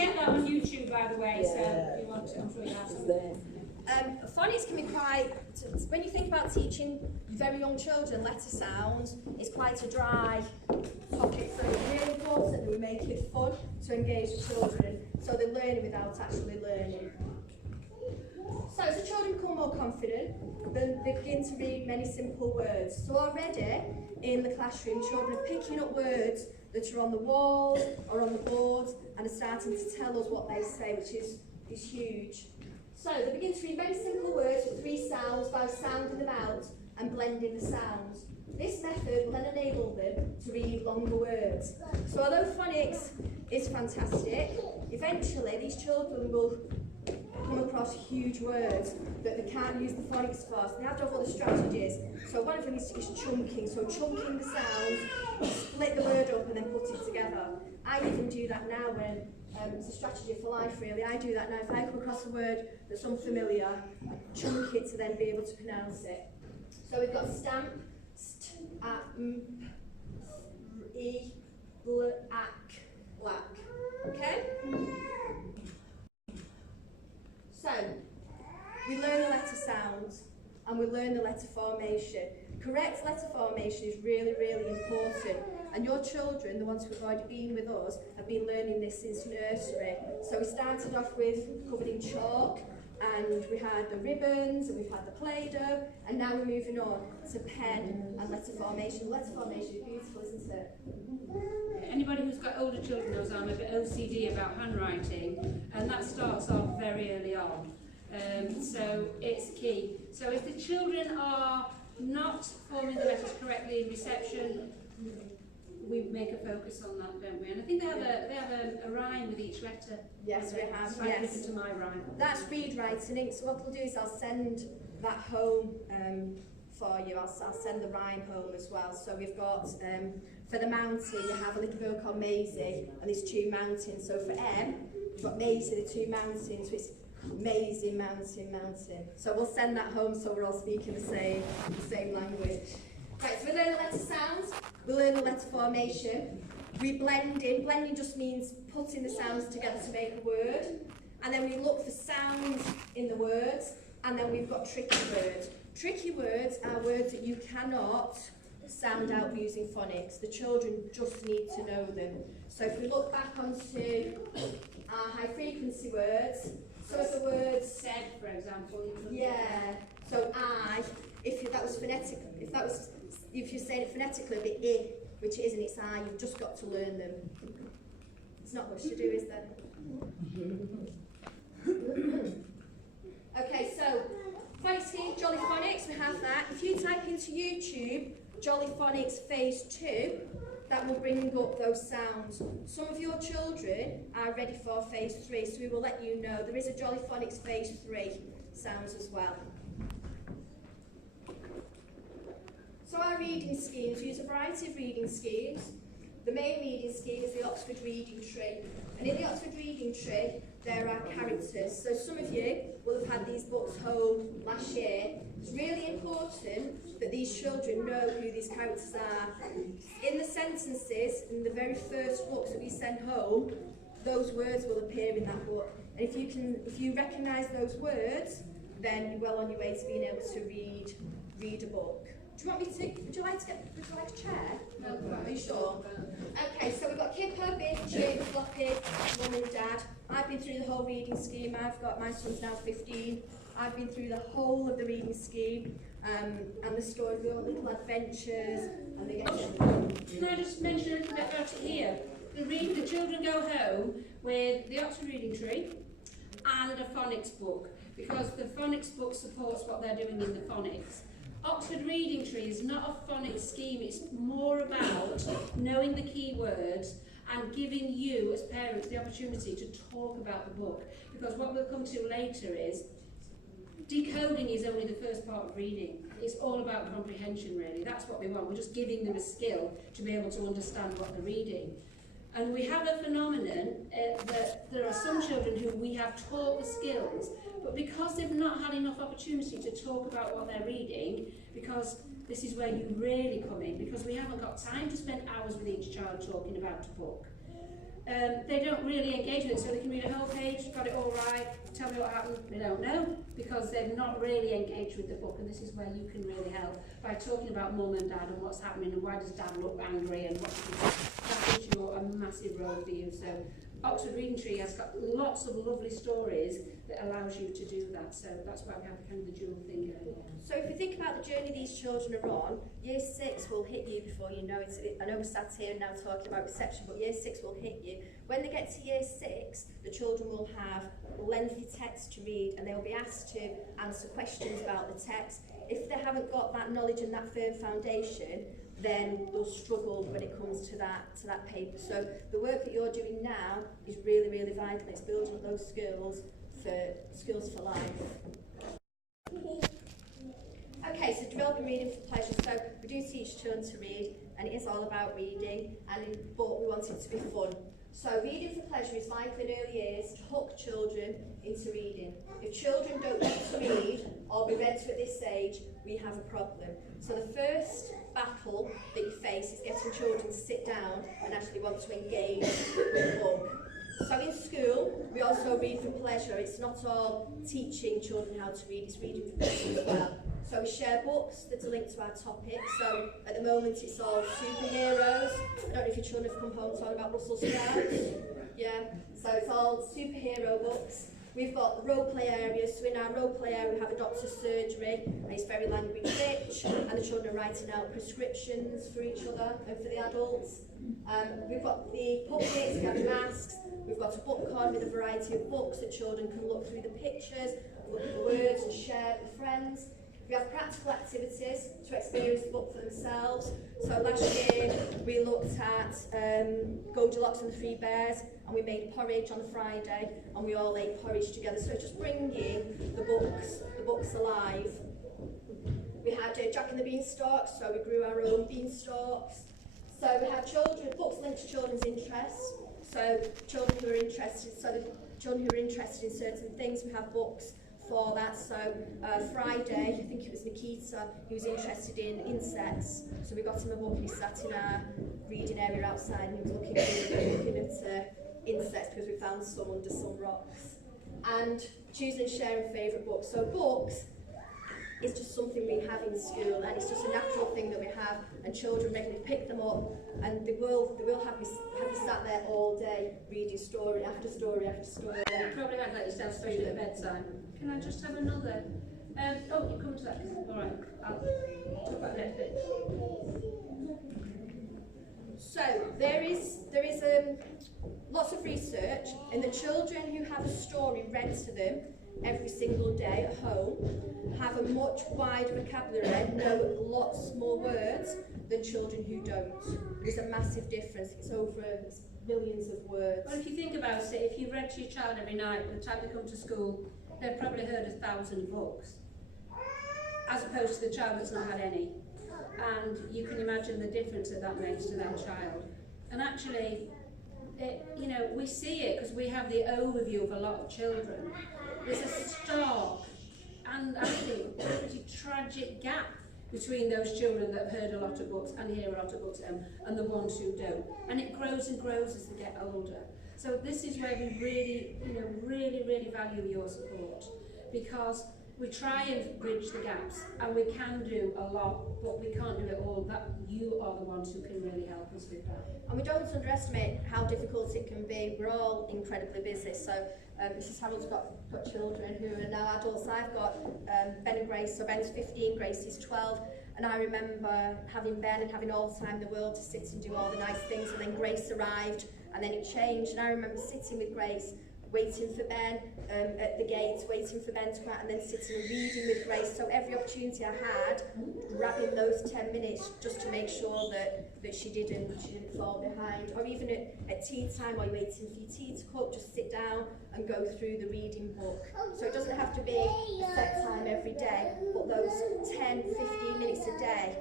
get that on YouTube, by the way, so if you want to, I'm sure you have some. Phonics can be quite, when you think about teaching very young children letter sounds, it's quite a dry topic, so it's really important that we make it fun to engage the children, so they're learning without actually learning. So as the children become more confident, then they begin to read many simple words. So already in the classroom, children are picking up words that are on the walls or on the boards and are starting to tell us what they say, which is huge. So they begin to read very simple words with 3 sounds by sounding them out and blending the sounds. This method will then enable them to read longer words. So although phonics is fantastic, eventually these children will come across huge words that they can't use the phonics for, so they have to have other strategies. So one of them is chunking, so chunking the sounds, split the word up and then put it together. I even do that now when it's a strategy for life really. I do that now. If I come across a word that's unfamiliar, I chunk it to then be able to pronounce it. So we've got stamp, e, bl, ak, black. Okay? So, we learn the letter sounds and we learn the letter formation. Correct letter formation is really, really important. And your children, the ones who've already been with us, have been learning this since nursery. So we started off with covered in chalk, and we had the ribbons, and we've had the Play-Doh, and now we're moving on to pen and letter formation. Letter formation is beautiful, isn't it? Anybody who's got older children knows I'm a bit OCD about handwriting, and that starts off very early on. So it's key. So if the children are not forming the letters correctly in reception, we make a focus on that, don't we? And I think they have a rhyme with each letter. Yes, we have. So I listen to my rhyme. That's read writing. So what we'll do is I'll send that home for you. I'll send the rhyme home as well. So we've got for the mountain, you have a little girl called Maisie, and there's 2 mountains. So for M, we've got Maisie, the 2 mountains. So it's Maisie, mountain, mountain. So we'll send that home so we're all speaking the same language. Right, so we learn the letter sounds, we learn the letter formation, we blend in. Blending just means putting the sounds together to make a word. And then we look for sounds in the words, and then we've got tricky words. Tricky words are words that you cannot sound out using phonics. The children just need to know them. So if we look back onto our high frequency words, some of the words said, for example. Yeah. So I, if that was phonetic, if you're saying it phonetically, it'd be I, which it isn't. It's I. You've just got to learn them. It's not much to do, is there? Okay, so phonics here, Jolly Phonics. We have that. If you type into YouTube Jolly Phonics Phase 2, that will bring up those sounds. Some of your children are ready for Phase 3, so we will let you know. There is a Jolly Phonics Phase 3 sounds as well. So our reading schemes, we use a variety of reading schemes. The main reading scheme is the Oxford Reading Tree. And in the Oxford Reading Tree, there are characters. So some of you will have had these books home last year. It's really important that these children know who these characters are. In the sentences, in the very first books that we send home, those words will appear in that book. And if you recognise those words, then you're well on your way to being able to read a book. Do you want me to, would you like a chair? No. Are you sure? Okay, so we've got Kipper, Big, Jim, Floppy, Mum and Dad. I've been through the whole reading scheme. My son's now 15. I've been through the whole of the reading scheme and the story of your little adventures and they get to... Can I just mention a little bit about it here? The children go home with the Oxford Reading Tree and a phonics book, because the phonics book supports what they're doing in the phonics. Oxford Reading Tree is not a phonics scheme, it's more about knowing the key words and giving you as parents the opportunity to talk about the book, because what we'll come to later is decoding is only the first part of reading. It's all about comprehension really, that's what we want. We're just giving them a skill to be able to understand what they're reading. And we have a phenomenon that there are some children who we have taught the skills, but because they've not had enough opportunity to talk about what they're reading, because this is where you really come in, because we haven't got time to spend hours with each child talking about a book. they don't really engage with it, so they can read a whole page, got it all right, tell me what happened, they don't know, because they've not really engaged with the book. And this is where you can really help, by talking about mum and dad and what's happening and why does dad look angry and what that gives you a massive role for you. So Oxford Reading Tree has got lots of lovely stories that allows you to do that, so that's why we have kind of the dual thing going on. So if you think about the journey these children are on, year 6 will hit you before you know it. I know we're sat here now talking about reception, but year 6 will hit you. When they get to year 6, the children will have lengthy text to read and they'll be asked to answer questions about the text. If they haven't got that knowledge and that firm foundation, then they'll struggle when it comes to that paper. So the work that you're doing now is really, really vital. It's building up those skills for life. Okay, so developing reading for pleasure. So we do teach children to read, and it is all about reading, but we want it to be fun. So reading for pleasure is vital in early years to hook children into reading. If children don't want to read or be read to at this age, we have a problem. So the first battle that you face is getting children to sit down and actually want to engage with the book. So in school, we also read for pleasure. It's not all teaching children how to read, it's reading for pleasure as well. So we share books that are linked to our topic. So at the moment it's all superheroes. I don't know if your children have come home talking about Russell Sprouts. Yeah, so it's all superhero books. We've got the role play areas. So in our role play area we have a doctor's surgery, and it's very language rich, and the children are writing out prescriptions for each other and for the adults. We've got the puppets, we have masks. We've got a book card with a variety of books that children can look through the pictures, look at the words and share with friends. We have practical activities to experience the book for themselves. So last year we looked at Goldilocks and the Three Bears, and we made porridge on a Friday, and we all ate porridge together. So just bringing the books alive. We had Jack and the Beanstalk, so we grew our own beanstalks. So we had books linked to children's interests. So children who are interested in certain things, we have books for that. So Friday, I think it was Nikita, who was interested in insects. So we got him a book and he sat in our reading area outside and he was looking at insects because we found some under some rocks. And choosing and sharing favourite books. So books is just something we have in school, and it's just a natural thing that we have, and children regularly pick them up, and they will have you sat there all day reading story after story after story. You probably had that yourself, especially at bedtime. Can I just have another? You come to that. All right, I'll talk about that bit. So there is lots of research, and the children who have a story read to them every single day at home have a much wider vocabulary, know lots more words than children who don't. There's a massive difference. It's over millions of words. Well, if you think about it, if you read to your child every night, by the time they come to school, they've probably heard 1,000 books, as opposed to the child that's not had any. And you can imagine the difference that makes to that child. And actually, we see it because we have the overview of a lot of children. There's a stark and I think pretty tragic gap between those children that have heard a lot of books and hear a lot of books and the ones who don't. And it grows and grows as they get older. So this is where we really value your support, because we try and bridge the gaps, and we can do a lot, but we can't do it all. That you are the ones who can really help us with that. And we don't underestimate how difficult it can be. We're all incredibly busy. So Mrs. Harold's got children who are now adults. I've got Ben and Grace. So Ben's 15, Grace is 12. And I remember having Ben and having all the time in the world to sit and do all the nice things. And then Grace arrived, and then it changed. And I remember sitting with Grace, waiting for Ben at the gate, waiting for Ben to come out, and then sitting and reading with Grace. So every opportunity I had, grabbing those 10 minutes just to make sure that she didn't fall behind. Or even at tea time, while you're waiting for your tea to cook, just sit down and go through the reading book. So it doesn't have to be a set time every day, but those 10, 15 minutes a day